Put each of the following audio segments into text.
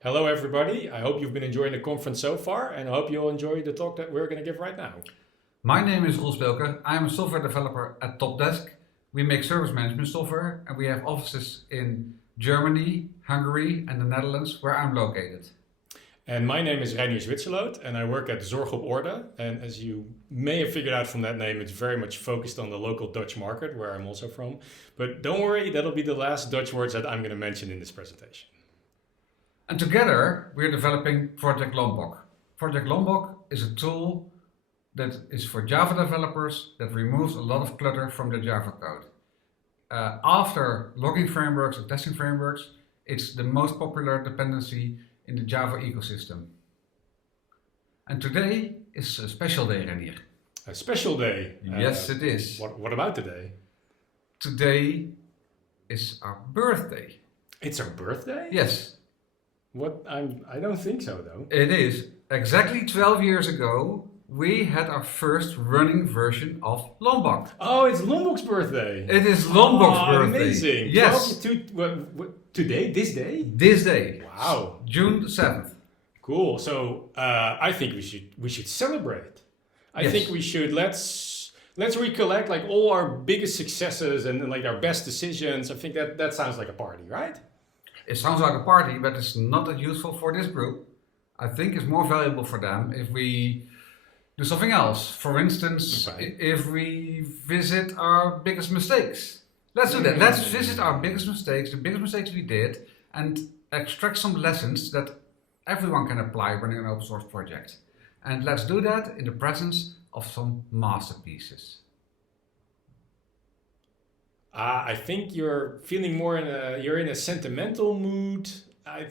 Hello, everybody. I hope you've been enjoying the conference so far, and I hope you'll enjoy the talk that we're going to give right now. My name is Roel Spilker. I'm a software developer at Topdesk. We make service management software and we have offices in Germany, Hungary and the Netherlands where I'm located. And my name is Reinier Zwitserloot, and I work at Zorg op Orde. And as you may have figured out from that name, it's very much focused on the local Dutch market, where I'm also from. But don't worry, that'll be the last Dutch words that I'm going to mention in this presentation. And together we're developing Project Lombok. Project Lombok is a tool that is for Java developers that removes a lot of clutter from the Java code. After logging frameworks and testing frameworks, it's the most popular dependency in the Java ecosystem. And today is a special day, Reinier. A special day. Yes, it is. What about today? Today is our birthday. It's our birthday? Yes. I don't think so, though. It is. Exactly 12 years ago, we had our first running version of Lombok. Oh, it's Lombok's birthday. It is Lombok's birthday. Amazing. Yes. Today? This day? This day. Wow. June 7th. Cool. So I think we should celebrate. I think we should let's recollect like all our biggest successes and like our best decisions. I think that sounds like a party, right? It sounds like a party, but it's not that useful for this group. I think it's more valuable for them if we do something else. For instance, if we visit our biggest mistakes. Let's do that. Let's visit our biggest mistakes, the biggest mistakes we did, and extract some lessons that everyone can apply running an open source project. And let's do that in the presence of some masterpieces. I think you're feeling you're in a sentimental mood. I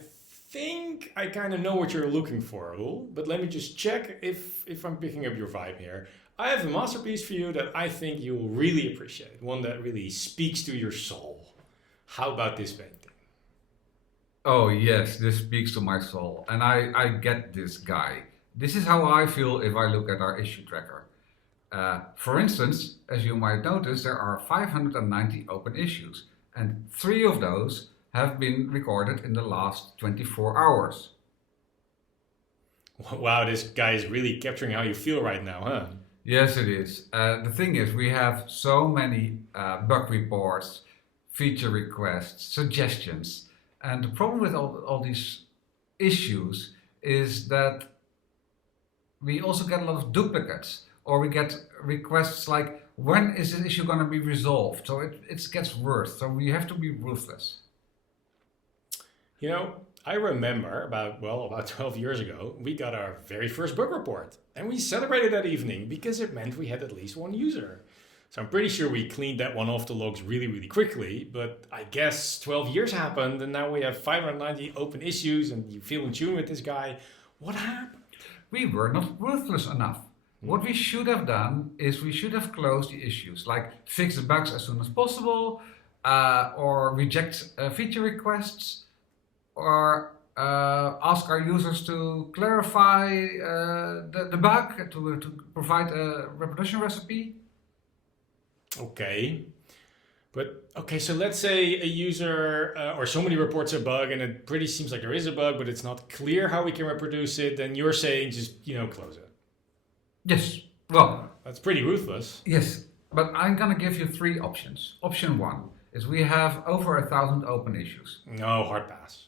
think I kind of know what you're looking for, Roel, but let me just check if I'm picking up your vibe here. I have a masterpiece for you that I think you'll really appreciate, one that really speaks to your soul. How about this painting? Oh yes, this speaks to my soul, and I get this guy. This is how I feel if I look at our issue tracker. For instance, as you might notice, there are 590 open issues, and 3 of those have been recorded in the last 24 hours. Wow, this guy is really capturing how you feel right now, huh? Yes, it is. The thing is, we have so many bug reports, feature requests, suggestions, and the problem with all these issues is that we also get a lot of duplicates, or we get requests like, when is this issue going to be resolved? So it gets worse, so we have to be ruthless. You know, I remember about 12 years ago, we got our very first bug report, and we celebrated that evening because it meant we had at least one user. So I'm pretty sure we cleaned that one off the logs really, really quickly, but I guess 12 years happened and now we have 590 open issues and you feel in tune with this guy. What happened? We were not ruthless enough. What we should have done is we should have closed the issues, like fix the bugs as soon as possible, or reject feature requests, or ask our users to clarify the bug, to provide a reproduction recipe. Okay. So let's say a user or somebody reports a bug and it pretty seems like there is a bug, but it's not clear how we can reproduce it, then you're saying just, close it. Yes, well... That's pretty ruthless. Yes, but I'm gonna give you 3 options. Option 1 is we have over 1,000 open issues. No, hard pass.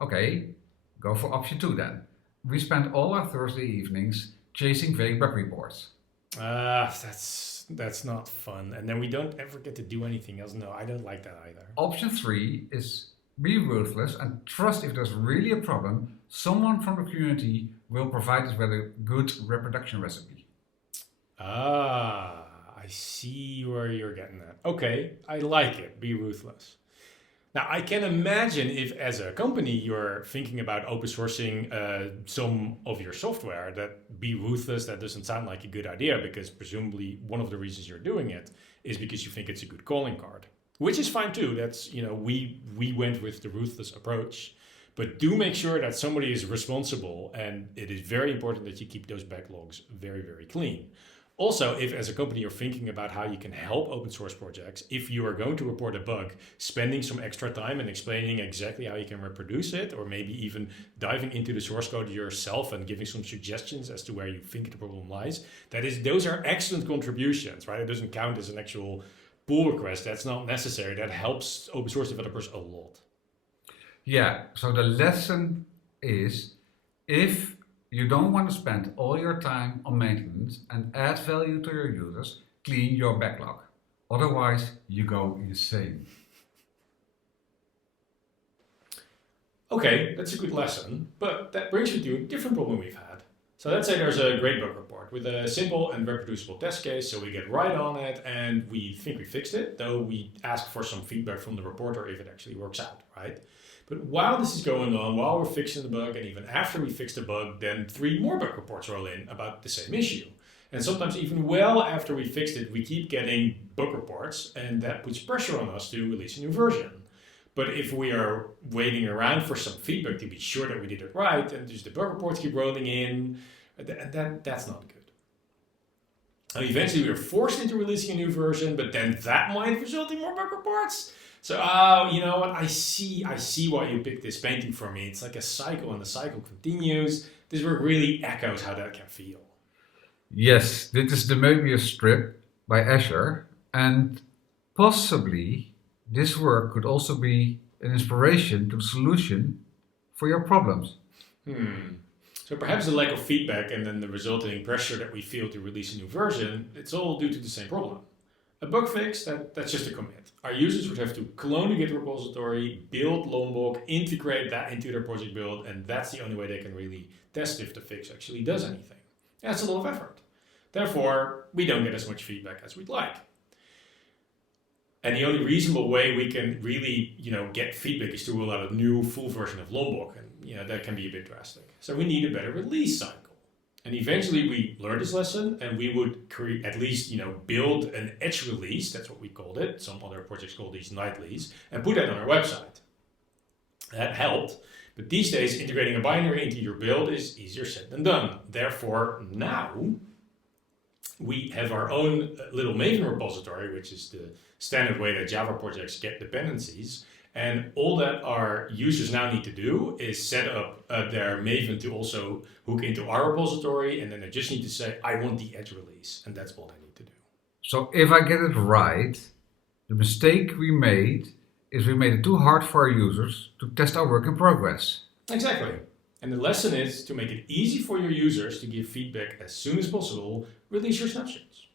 Okay, go for option 2 then. We spend all our Thursday evenings chasing vague bug reports. That's not fun. And then we don't ever get to do anything else. No, I don't like that either. Option 3 is be ruthless and trust if there's really a problem, someone from the community will provide us with a good reproduction recipe. I see where you're getting at. Okay, I like it. Be ruthless. Now, I can imagine if as a company you're thinking about open sourcing some of your software, that be ruthless, that doesn't sound like a good idea because presumably one of the reasons you're doing it is because you think it's a good calling card, which is fine too. That's, we went with the ruthless approach, but do make sure that somebody is responsible, and it is very important that you keep those backlogs very, very clean. Also, if as a company you're thinking about how you can help open source projects, if you are going to report a bug, spending some extra time and explaining exactly how you can reproduce it, or maybe even diving into the source code yourself and giving some suggestions as to where you think the problem lies, those are excellent contributions, right? It doesn't count as an actual pull request. That's not necessary. That helps open source developers a lot. Yeah, so the lesson is, if you don't want to spend all your time on maintenance and add value to your users, clean your backlog. Otherwise, you go insane. Okay, that's a good lesson, but that brings me to a different problem we've had. So let's say there's a great bug report with a simple and reproducible test case, so we get right on it and we think we fixed it, though we ask for some feedback from the reporter if it actually works out, right? But while this is going on, while we're fixing the bug, and even after we fix the bug, then 3 more bug reports roll in about the same issue. And sometimes even well after we fixed it, we keep getting bug reports, and that puts pressure on us to release a new version. But if we are waiting around for some feedback to be sure that we did it right, and just the bug reports keep rolling in, that's not good. And eventually we're forced into releasing a new version, but then that might result in more bug reports. So, you know what? I see why you picked this painting for me. It's like a cycle, and the cycle continues. This work really echoes how that can feel. Yes, dit is the Möbius strip by Escher, and possibly this work could also be an inspiration to the solution for your problems. So perhaps the lack of feedback and then the resulting pressure that we feel to release a new version, it's all due to the same problem. A bug fix, that's just a commit. Our users would have to clone the Git repository, build Lombok, integrate that into their project build, and that's the only way they can really test if the fix actually does anything. That's a lot of effort. Therefore, we don't get as much feedback as we'd like. And the only reasonable way we can really, get feedback is to roll out a new full version of Lombok, and that can be a bit drastic. So we need a better release cycle. And eventually we learned this lesson, and we would create at least, build an edge release. That's what we called it. Some other projects call these nightlies, and put that on our website. That helped. But these days, integrating a binary into your build is easier said than done. Therefore, now we have our own little Maven repository, which is the standard way that Java projects get dependencies. And all that our users now need to do is set up their Maven to also hook into our repository, and then they just need to say, I want the edge release, and that's all they need to do. So if I get it right, the mistake we made is we made it too hard for our users to test our work in progress. Exactly. And the lesson is to make it easy for your users to give feedback as soon as possible, release your snapshots.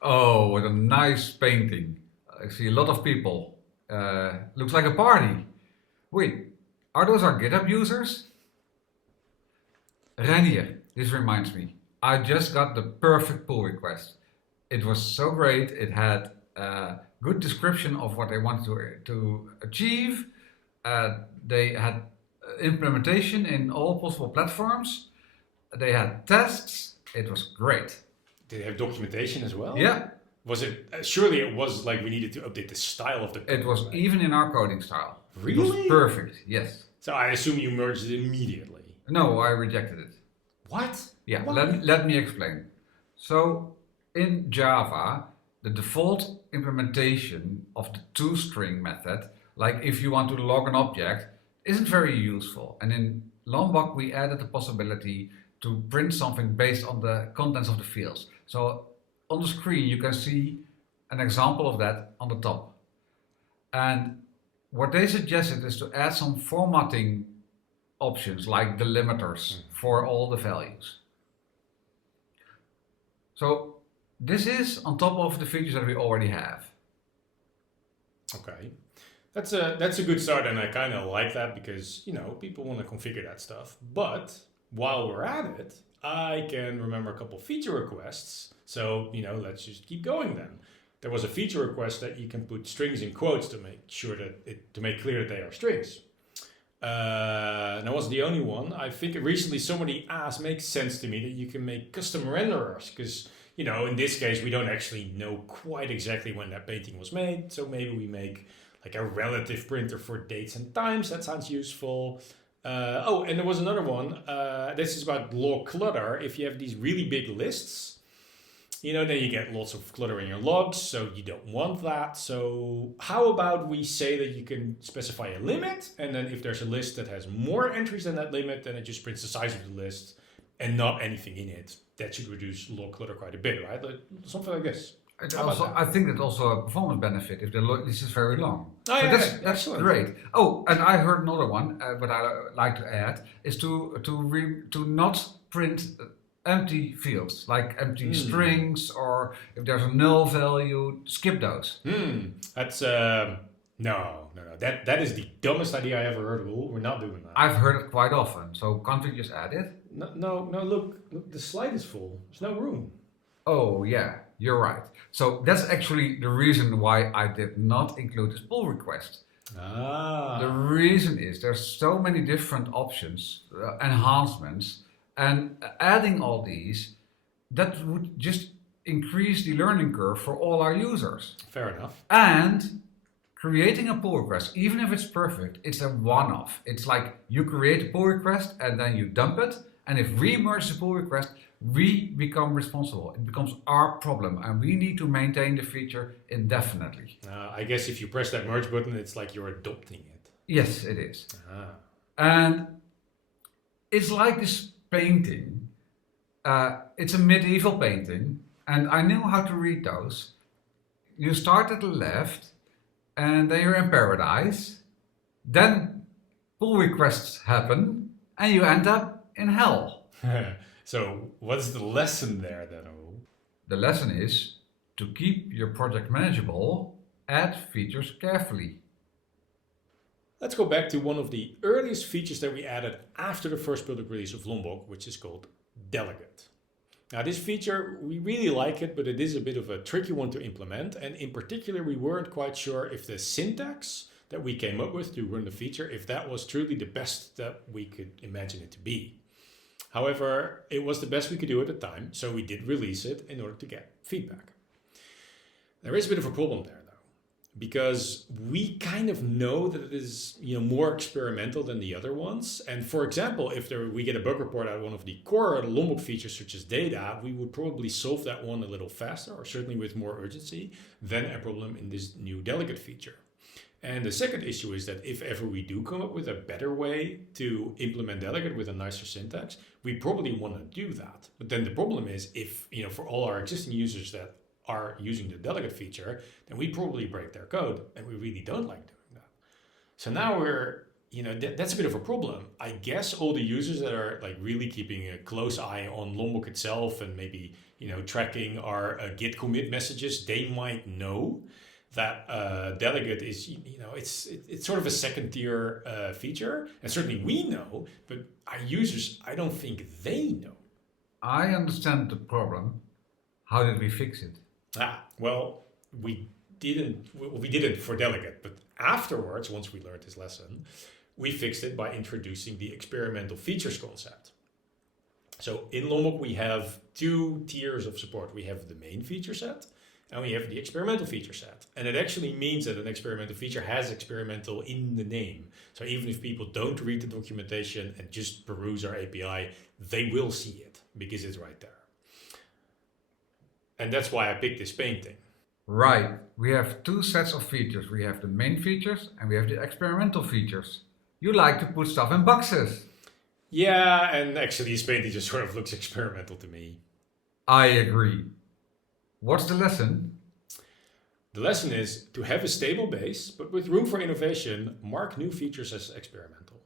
Oh, what a nice painting. I see a lot of people. Looks like a party. Wait, are those our GitHub users? Reinier, this reminds me. I just got the perfect pull request. It was so great. It had a good description of what they wanted to achieve. They had implementation in all possible platforms. They had tests. It was great. Did they have documentation as well? Yeah. Was it, surely it was like we needed to update the style of the code. It was right? even in our coding style. Really? It was perfect, yes. So I assume you merged it immediately. No, I rejected it. What? Yeah, Why? let me explain. So in Java, the default implementation of the toString method, like if you want to log an object, isn't very useful. And in Lombok, we added the possibility to print something based on the contents of the fields. So on the screen, you can see an example of that on the top. And what they suggested is to add some formatting options like delimiters for all the values. So this is on top of the features that we already have. Okay. That's a good start, and I kind of like that because, people want to configure that stuff. But while we're at it, I can remember a couple feature requests. So, let's just keep going then. There was a feature request that you can put strings in quotes to make sure to make clear that they are strings. And I wasn't the only one. I think recently somebody asked, makes sense to me that you can make custom renderers because, in this case, we don't actually know quite exactly when that painting was made. So maybe we make like a relative printer for dates and times. That sounds useful. And there was another one. This is about log clutter. If you have these really big lists, then you get lots of clutter in your logs, so you don't want that. So how about we say that you can specify a limit, and then if there's a list that has more entries than that limit, then it just prints the size of the list and not anything in it. That should reduce log clutter quite a bit, right? Something like this. I think that's also a performance benefit if the list is very long. Oh, So yeah, that's excellent. great. Oh, and I heard another one. What I like to add is to not print empty fields like empty strings, or if there's a null value, skip those. That's no. That is the dumbest idea I ever heard, Roel. We're not doing that. I've heard it quite often. So can't we just add it? No. Look, the slide is full. There's no room. Oh yeah, you're right. So that's actually the reason why I did not include this pull request. The reason is there's so many different options, enhancements, and adding all these, that would just increase the learning curve for all our users. Fair enough. And creating a pull request, even if it's perfect, it's a one-off. It's like you create a pull request and then you dump it, and if we merge the pull request, we become responsible. It becomes our problem, and we need to maintain the feature indefinitely. I guess if you press that merge button, it's like you're adopting it. Yes, it is. And it's like this painting. It's a medieval painting, and I knew how to read those. You start at the left, and then you're in paradise. Then pull requests happen, and you end up in hell. So what's the lesson there then, Roel? The lesson is to keep your project manageable, add features carefully. Let's go back to one of the earliest features that we added after the first public release of Lombok, which is called Delegate. Now this feature, we really like it, but it is a bit of a tricky one to implement. And in particular, we weren't quite sure if the syntax that we came up with to run the feature, if that was truly the best that we could imagine it to be. However, it was the best we could do at the time, so we did release it in order to get feedback. There is a bit of a problem there, though, because we kind of know that it is more experimental than the other ones. And for example, if we get a bug report out of one of the core Lombok features, such as data, we would probably solve that one a little faster, or certainly with more urgency, than a problem in this new delegate feature. And the second issue is that if ever we do come up with a better way to implement delegate with a nicer syntax, we probably want to do that. But then the problem is if, for all our existing users that are using the delegate feature, then we probably break their code, and we really don't like doing that. So now that's a bit of a problem. I guess all the users that are like really keeping a close eye on Lombok itself and maybe, tracking our Git commit messages, they might know that delegate is, it's sort of a second tier feature, and certainly we know, but our users, I don't think they know. I understand the problem. How did we fix it? Well, we didn't for delegate, but afterwards, once we learned this lesson, we fixed it by introducing the experimental features concept. So in Lombok, we have two tiers of support. We have the main feature set, and we have the experimental feature set. And it actually means that an experimental feature has experimental in the name. So even if people don't read the documentation and just peruse our API, they will see it because it's right there. And that's why I picked this painting. Right. We have two sets of features. We have the main features and we have the experimental features. You like to put stuff in boxes. Yeah, and actually this painting just sort of looks experimental to me. I agree. What's the lesson? The lesson is to have a stable base, but with room for innovation, mark new features as experimental.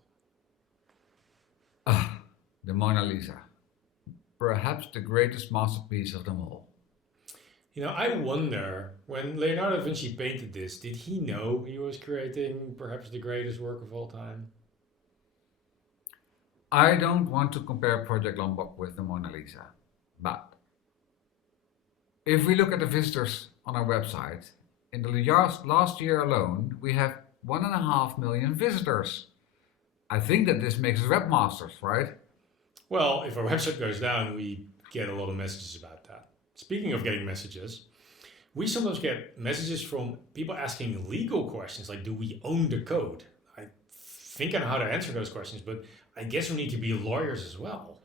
The Mona Lisa. Perhaps the greatest masterpiece of them all. I wonder, when Leonardo da Vinci painted this, did he know he was creating perhaps the greatest work of all time? I don't want to compare Project Lombok with the Mona Lisa, but if we look at the visitors on our website, in the last year alone, we have 1.5 million visitors. I think that this makes us webmasters, right? Well, if our website goes down, we get a lot of messages about that. Speaking of getting messages, we sometimes get messages from people asking legal questions like, do we own the code? I think I know how to answer those questions, but I guess we need to be lawyers as well.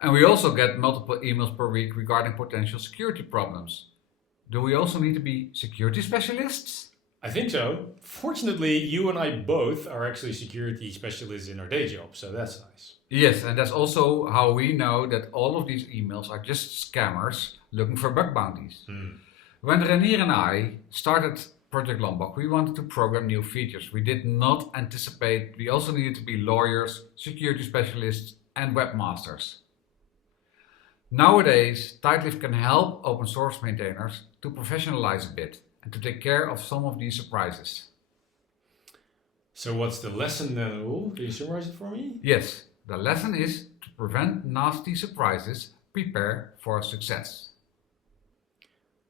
And we also get multiple emails per week regarding potential security problems. Do we also need to be security specialists? I think so. Fortunately, you and I both are actually security specialists in our day job, so that's nice. Yes, and that's also how we know that all of these emails are just scammers looking for bug bounties. When Reinier and I started Project Lombok, we wanted to program new features. We did not anticipate we also needed to be lawyers, security specialists, and webmasters. Nowadays, Tidelift can help open source maintainers to professionalize a bit and to take care of some of these surprises. So what's the lesson then, Roel? Can you summarize it for me? Yes, the lesson is to prevent nasty surprises, prepare for success.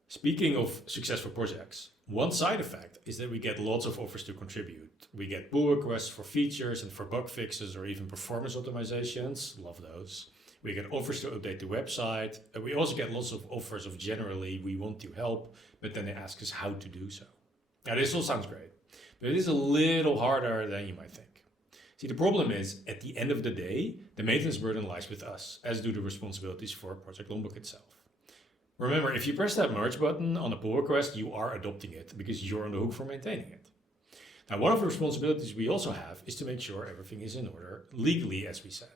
Speaking of successful projects, one side effect is that we get lots of offers to contribute. We get pull requests for features and for bug fixes or even performance optimizations. Love those. We get offers to update the website. And we also get lots of offers of generally we want to help, but then they ask us how to do so. Now this all sounds great, but it is a little harder than you might think. See, the problem is at the end of the day, the maintenance burden lies with us, as do the responsibilities for Project Lombok itself. Remember, if you press that merge button on a pull request, you are adopting it because you're on the hook for maintaining it. Now, one of the responsibilities we also have is to make sure everything is in order legally, as we said.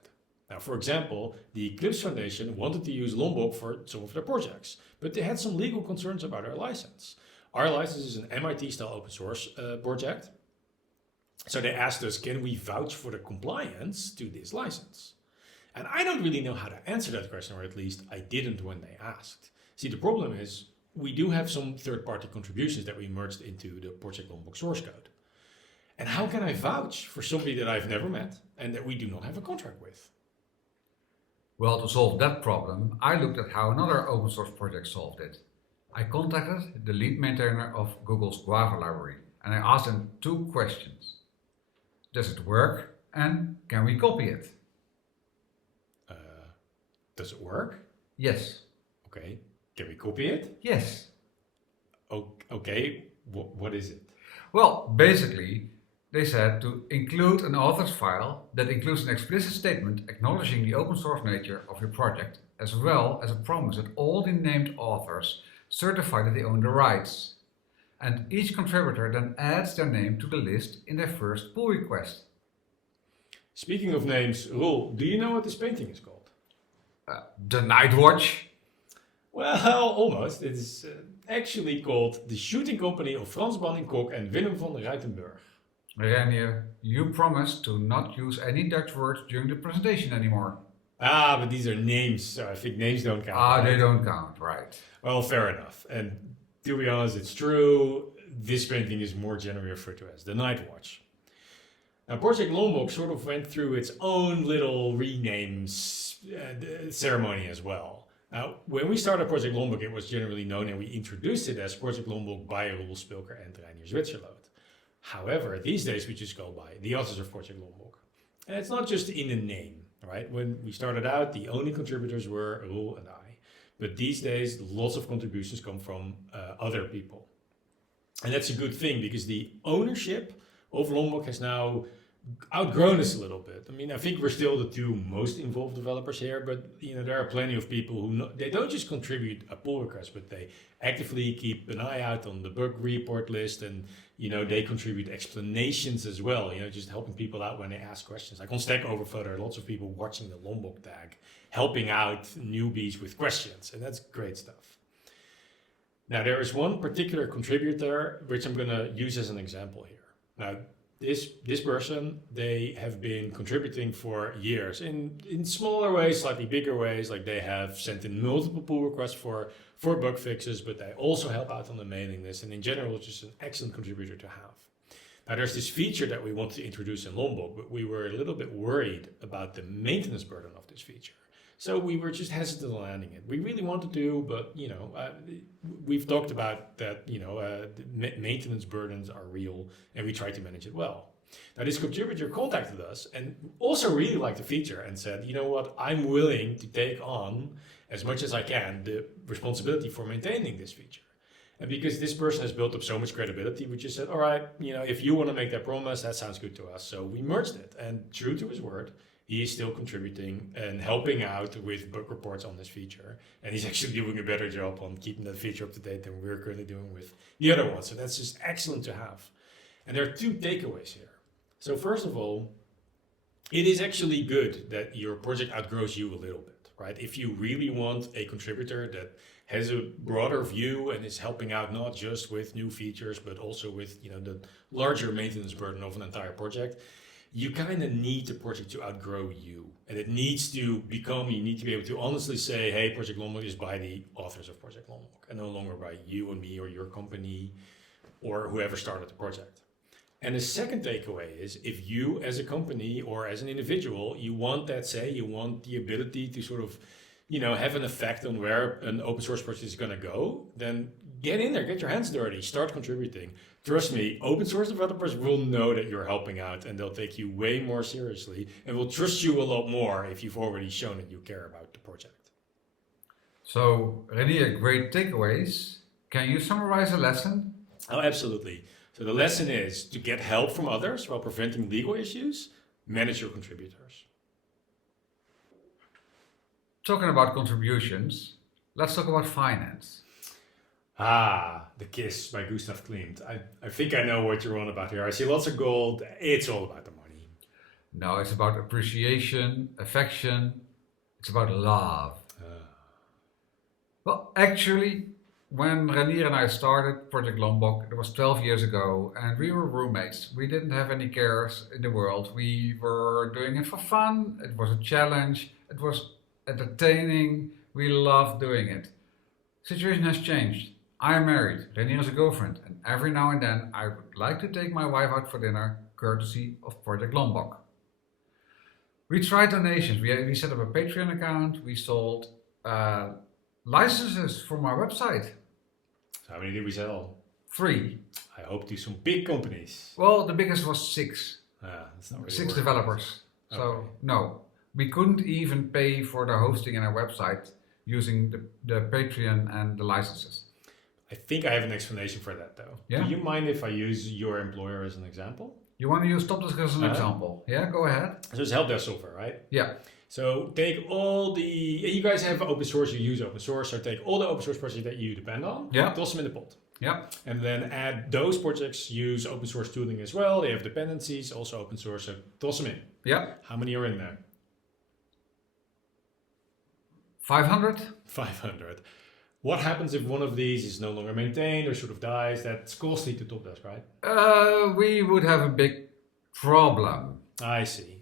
Now, for example, the Eclipse Foundation wanted to use Lombok for some of their projects, but they had some legal concerns about our license. Our license is an MIT-style open source project. So they asked us, can we vouch for the compliance to this license? And I don't really know how to answer that question, or at least I didn't when they asked. See, the problem is we do have some third-party contributions that we merged into the Project Lombok source code. And how can I vouch for somebody that I've never met and that we do not have a contract with? Well, to solve that problem, I looked at how another open source project solved it. I contacted the lead maintainer of Google's Guava library and I asked him 2 questions. Does it work and can we copy it? Does it work? Yes. Okay. Can we copy it? Yes. Okay. What is it? Well, basically, they said to include an author's file that includes an explicit statement acknowledging the open source nature of your project, as well as a promise that all the named authors certify that they own the rights. And each contributor then adds their name to the list in their first pull request. Speaking of names, Roel, do you know what this painting is called? The Night Watch. Well, almost. It's actually called The Shooting Company of Frans Banning-Kok and Willem van Ruitenburg. Reinier, you promised to not use any Dutch words during the presentation anymore. But these are names, so I think names don't count. They don't count, right. Well, fair enough. And to be honest, it's true. This painting is more generally referred to as the Night Watch. Now, Project Lombok sort of went through its own little renames ceremony as well. Now, when we started Project Lombok, it was generally known and we introduced it as Project Lombok by Roel, Spilker and Reinier Zwitserloot. However, these days we just go by the authors of Project Lombok. And it's not just in a name, right? When we started out, the only contributors were Roel and I. But these days, lots of contributions come from other people. And that's a good thing because the ownership of Lombok has now outgrown us a little bit. I mean, I think we're still the 2 most involved developers here, but there are plenty of people who they don't just contribute a pull request, but they actively keep an eye out on the bug report list, and they contribute explanations as well. Just helping people out when they ask questions. Like on Stack Overflow, there are lots of people watching the Lombok tag, helping out newbies with questions, and that's great stuff. Now, there is one particular contributor which I'm going to use as an example here. Now, this person, they have been contributing for years in smaller ways, slightly bigger ways, like they have sent in multiple pull requests for bug fixes, but they also help out on the mailing list, and in general, just an excellent contributor to have. Now, there's this feature that we want to introduce in Lombok, but we were a little bit worried about the maintenance burden of this feature. So we were just hesitant on landing it. We really wanted to, but we've talked about that. Maintenance burdens are real, and we try to manage it well. Now, this contributor contacted us and also really liked the feature and said, you know what, I'm willing to take on as much as I can the responsibility for maintaining this feature. And because this person has built up so much credibility, we just said, all right, if you want to make that promise, that sounds good to us. So we merged it. And true to his word, he is still contributing and helping out with bug reports on this feature. And he's actually doing a better job on keeping that feature up to date than we're currently doing with the other one. So that's just excellent to have. And there are two takeaways here. So first of all, it is actually good that your project outgrows you a little bit, right? If you really want a contributor that has a broader view and is helping out not just with new features, but also with the larger maintenance burden of an entire project, you kind of need the project to outgrow you. And it needs to become, you need to be able to honestly say, hey, Project Lombok is by the authors of Project Lombok and no longer by you and me or your company or whoever started the project. And the second takeaway is if you as a company or as an individual, you want that say, you want the ability to sort of have an effect on where an open source project is going to go, then get in there, get your hands dirty, start contributing. Trust me, open source developers will know that you're helping out and they'll take you way more seriously and will trust you a lot more if you've already shown that you care about the project. So, Reinier, great takeaways. Can you summarize a lesson? Oh, absolutely. So the lesson is to get help from others while preventing legal issues, manage your contributors. Talking about contributions, let's talk about finance. The Kiss by Gustav Klimt. I think I know what you're on about here. I see lots of gold. It's all about the money. No, it's about appreciation, affection. It's about love. Well, actually, when Reinier and I started Project Lombok, it was 12 years ago, and we were roommates. We didn't have any cares in the world. We were doing it for fun. It was a challenge. It was entertaining. We loved doing it. Situation has changed. I'm married. Reinier is a girlfriend, and every now and then I would like to take my wife out for dinner, courtesy of Project Lombok. We tried donations. We set up a Patreon account. We sold licenses from our website. So how many did we sell? 3. I hope to some big companies. Well, the biggest was 6. That's not really 6 developers. So Okay. no, we couldn't even pay for the hosting in our website using the Patreon and the licenses. I think I have an explanation for that though. Yeah? Do you mind if I use your employer as an example? You want to use TopDesk as an example? Yeah, go ahead. So it's help desk software, right? Yeah. So take all you guys have open source, you use open source, so take all the open source projects that you depend on, Yeah. toss them in the pot. Yeah. And then add those projects use open source tooling as well. They have dependencies, also open source, so toss them in. Yeah. How many are in there? 500? 500. What happens if one of these is no longer maintained or sort of dies? That's costly to TopDesk, right? We would have a big problem. I see.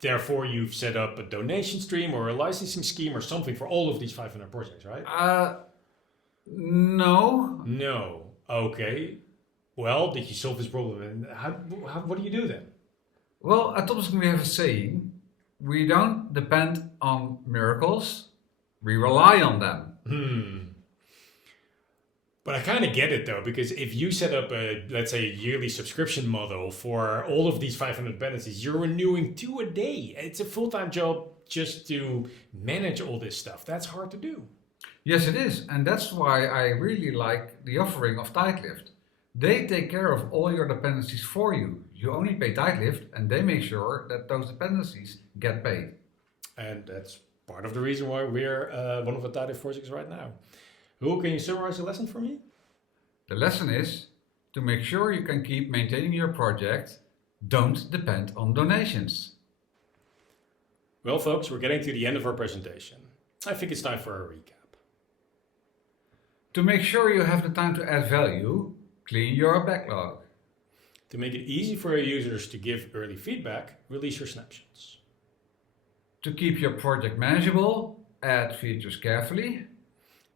Therefore, you've set up a donation stream or a licensing scheme or something for all of these 500 projects, right? No. No. Okay. Well, did you solve this problem? And what do you do then? Well, at TopDesk we have a saying, we don't depend on miracles, we rely on them. But I kind of get it though, because if you set up let's say, a yearly subscription model for all of these 500 dependencies, you're renewing 2 a day. It's a full-time job just to manage all this stuff. That's hard to do. Yes, it is. And that's why I really like the offering of Tidelift. They take care of all your dependencies for you. You only pay Tidelift and they make sure that those dependencies get paid. And that's part of the reason why we're one of the Tidelift projects right now. Roel, can you summarize the lesson for me? The lesson is to make sure you can keep maintaining your project, don't depend on donations. Well, folks, we're getting to the end of our presentation. I think it's time for a recap. To make sure you have the time to add value, clean your backlog. To make it easy for your users to give early feedback, release your snapshots. To keep your project manageable, add features carefully.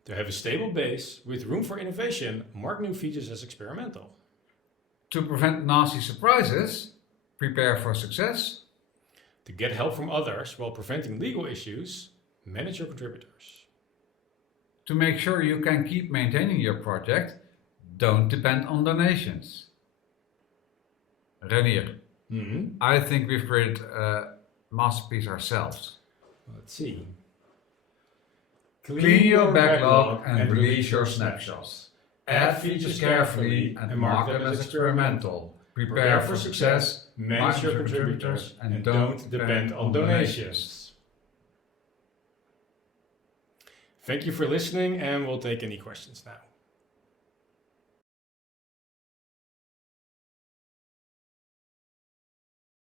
To have a stable base with room for innovation, mark new features as experimental. To prevent nasty surprises, prepare for success. To get help from others while preventing legal issues, manage your contributors. To make sure you can keep maintaining your project, don't depend on donations. Reinier, I think we've created a masterpiece ourselves. Let's see. Clean your backlog and release your snapshots. Add features carefully and mark them as experimental. Prepare for success, manage your contributors, and don't depend on donations. Thank you for listening, and we'll take any questions now.